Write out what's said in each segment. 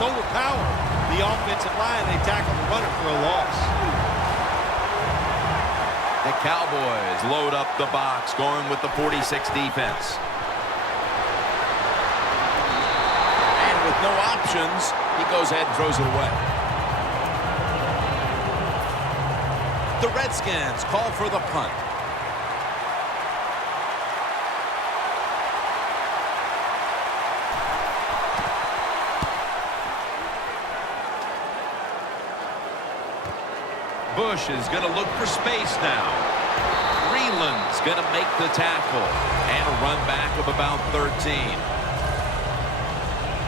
overpower the offensive line. They tackle the runner for a loss. The Cowboys load up the box, going with the 46 defense. And with no options, he goes ahead and throws it away. The Redskins call for the punt. Bush is going to look for space now. Freeland's going to make the tackle. And a run back of about 13.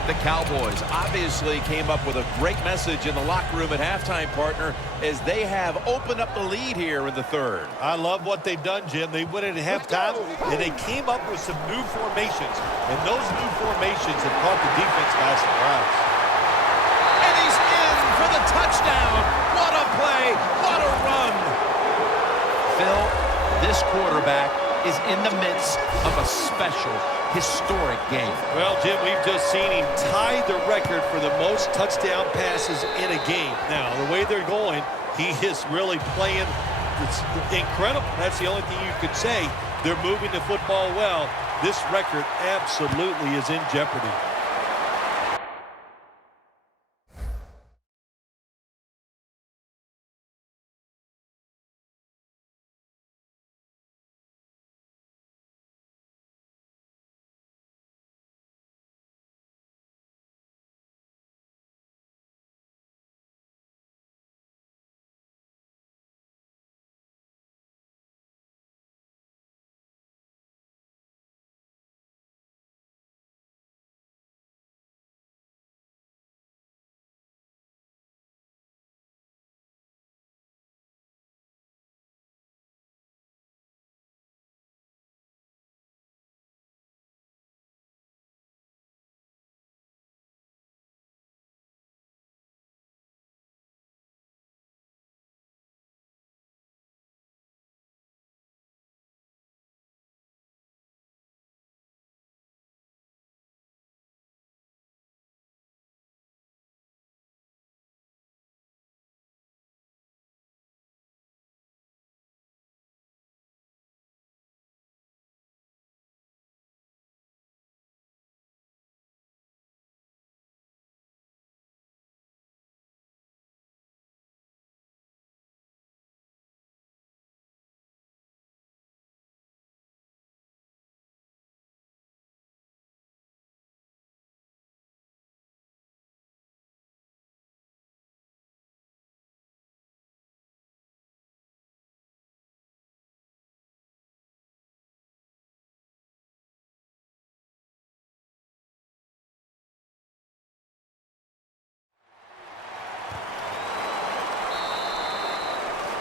The Cowboys obviously came up with a great message in the locker room at halftime, partner, as they have opened up the lead here in the third. I love what they've done, Jim. They went in at halftime, and they came up with some new formations. And those new formations have caught the defense by surprise. And he's in for the touchdown. What a play. What a run. Phil, this quarterback is in the midst of a special, historic game. Well, Jim, we've just seen him tie the record for the most touchdown passes in a game. Now, the way they're going, he is really playing. It's incredible. That's the only thing you could say. They're moving the football well. This record absolutely is in jeopardy.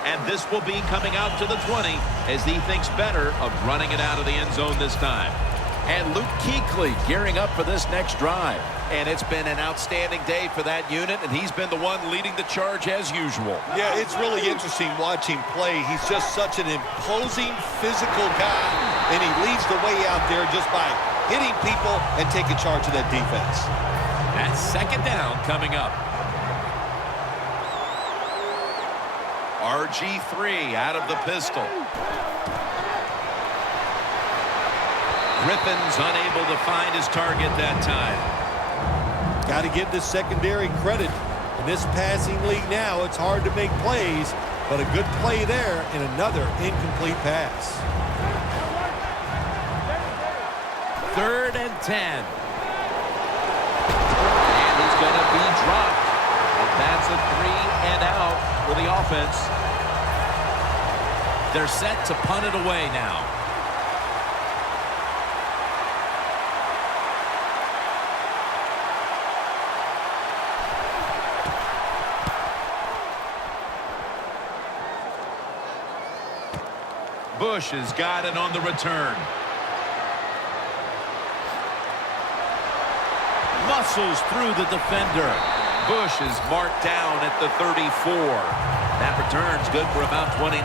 And this will be coming out to the 20 as he thinks better of running it out of the end zone this time. And Luke Kuechly gearing up for this next drive. And it's been an outstanding day for that unit, and he's been the one leading the charge as usual. Yeah, it's really interesting watching play. He's just such an imposing physical guy, and he leads the way out there just by hitting people and taking charge of that defense. That's second down coming up. RG3 out of the pistol. Griffin's unable to find his target that time. Got to give this secondary credit. In this passing league now, it's hard to make plays, but a good play there and another incomplete pass. 3rd and 10. And he's going to be dropped. And that's a 3-and-out for the offense. They're set to punt it away now. Bush has got it on the return. Muscles through the defender. Bush is marked down at the 34. That return's good for about 29.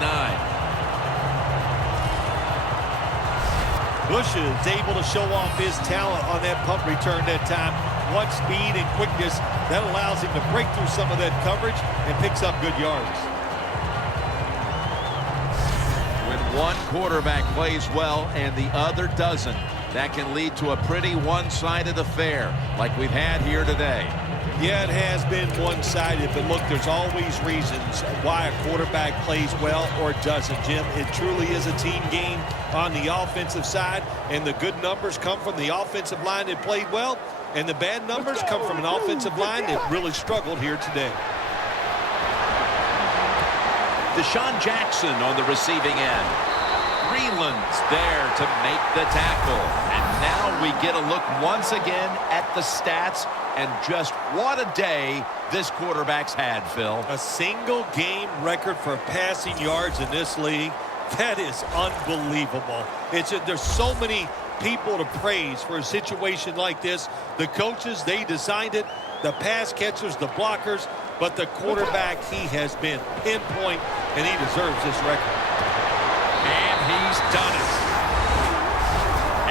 Bush is able to show off his talent on that punt return that time. what speed and quickness that allows him to break through some of that coverage and picks up good yards. When one quarterback plays well and the other doesn't, that can lead to a pretty one-sided affair like we've had here today. Yeah, it has been one-sided, but look, there's always reasons why a quarterback plays well or doesn't, Jim. It truly is a team game on the offensive side, and the good numbers come from the offensive line that played well, and the bad numbers come from an offensive line that really struggled here today. Deshaun Jackson on the receiving end. Greenland's there to make the tackle. And now we get a look once again at the stats. And just what a day this quarterback's had, Phil. A single game record for passing yards in this league. That is unbelievable. There's so many people to praise for a situation like this. The coaches, they designed it. The pass catchers, the blockers. But the quarterback, he has been pinpoint, and he deserves this record. And he's done it.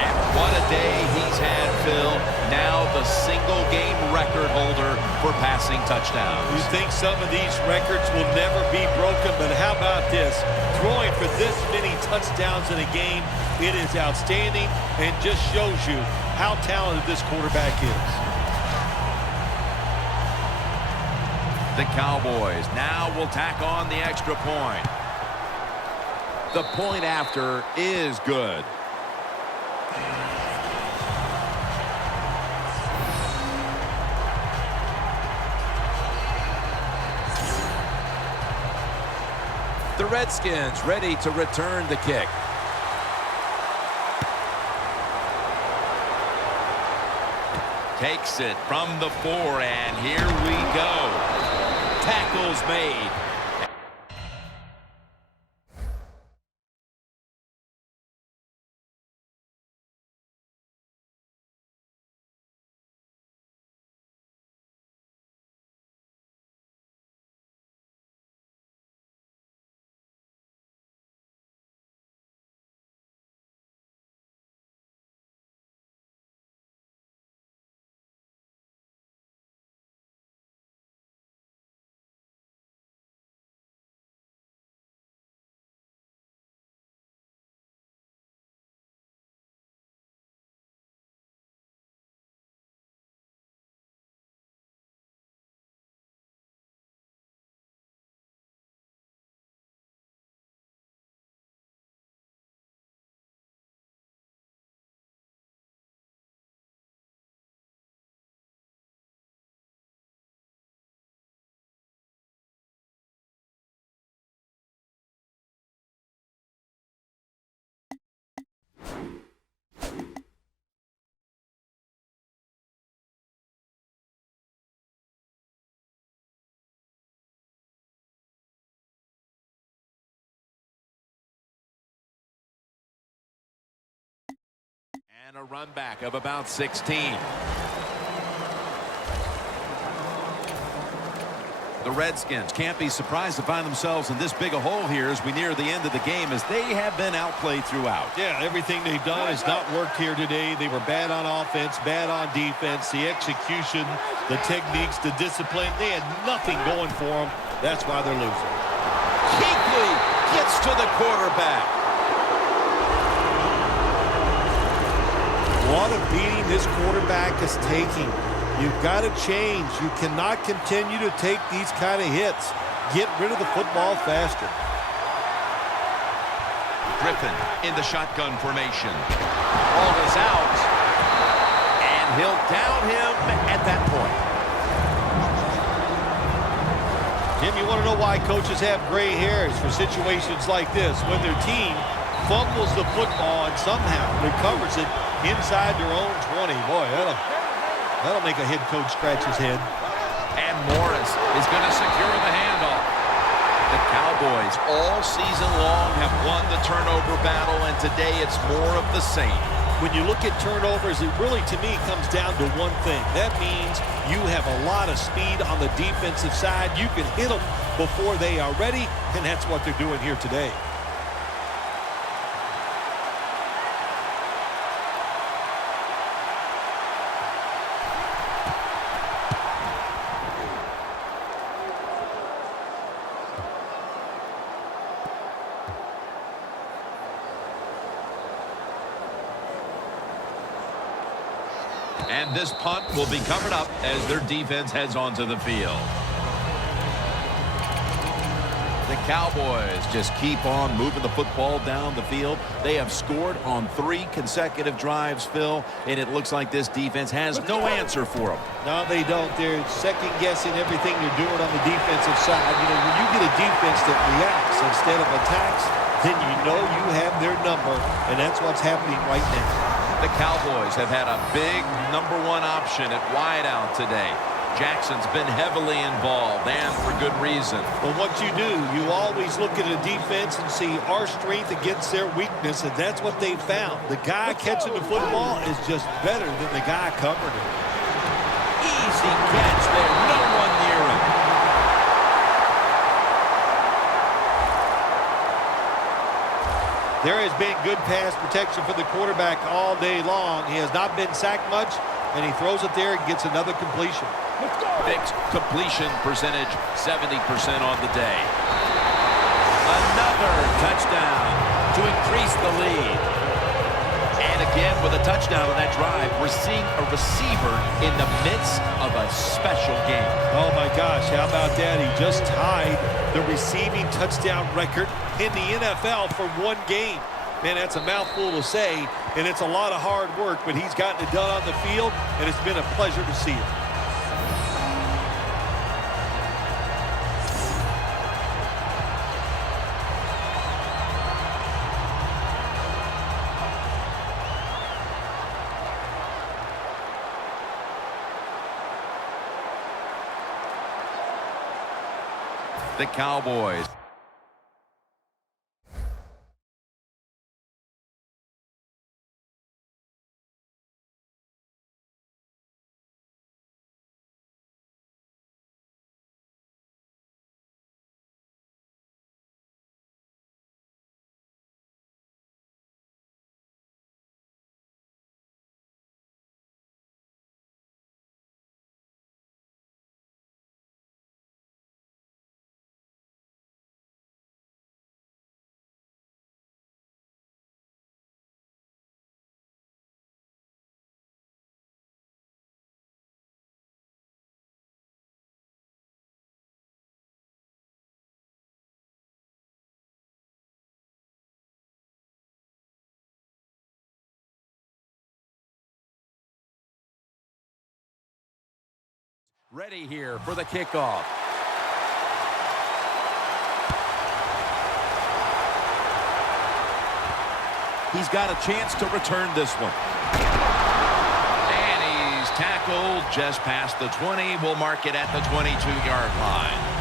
And what a day he's had, Phil. Now the single-game record holder for passing touchdowns. You think some of these records will never be broken, but how about this? Throwing for this many touchdowns in a game, it is outstanding and just shows you how talented this quarterback is. The Cowboys now will tack on the extra point. The point after is good. The Redskins ready to return the kick. Takes it from the 4, and here we go. Tackles made. And a run back of about 16. The Redskins can't be surprised to find themselves in this big a hole here as we near the end of the game, as they have been outplayed throughout. Yeah, everything they've done has not worked here today. They were bad on offense, bad on defense, the execution, the techniques, the discipline. They had nothing going for them. That's why they're losing. Kuechly gets to the quarterback. What a beating this quarterback is taking. You've got to change. You cannot continue to take these kind of hits. Get rid of the football faster. Griffin in the shotgun formation. Ball is out. And he'll down him at that point. Jim, you want to know why coaches have gray hairs for situations like this? When their team fumbles the football and somehow recovers it inside their own 20. Boy, that'll make a head coach scratch his head. And Morris is going to secure the handoff. The Cowboys all season long have won the turnover battle, and today it's more of the same. When you look at turnovers, it really, to me, comes down to one thing. That means you have a lot of speed on the defensive side. You can hit them before they are ready, and that's what they're doing here today. And this punt will be covered up as their defense heads onto the field. The Cowboys just keep on moving the football down the field. They have scored on 3 consecutive drives, Phil, and it looks like this defense has no answer for them. No, they don't. They're second-guessing everything they're doing on the defensive side. You know, when you get a defense that reacts instead of attacks, then you know you have their number, and that's what's happening right now. The Cowboys have had a big number 1 option at wideout today. Jackson's been heavily involved, and for good reason. But what you do, you always look at a defense and see our strength against their weakness, and that's what they found. The guy catching the football is just better than the guy covering it. Easy catch there. No one near him. There has been good pass protection for the quarterback all day long. He has not been sacked much, and he throws it there and gets another completion. Fixed completion percentage, 70% on the day. Another touchdown to increase the lead. And again, with a touchdown on that drive, we're seeing a receiver in the midst of a special game. Oh, my gosh, how about that? He just tied the receiving touchdown record in the NFL for 1 game. Man, that's a mouthful to say, and it's a lot of hard work, but he's gotten it done on the field, and it's been a pleasure to see it. The Cowboys. Ready here for the kickoff. He's got a chance to return this one. And he's tackled just past the 20. We'll mark it at the 22-yard line.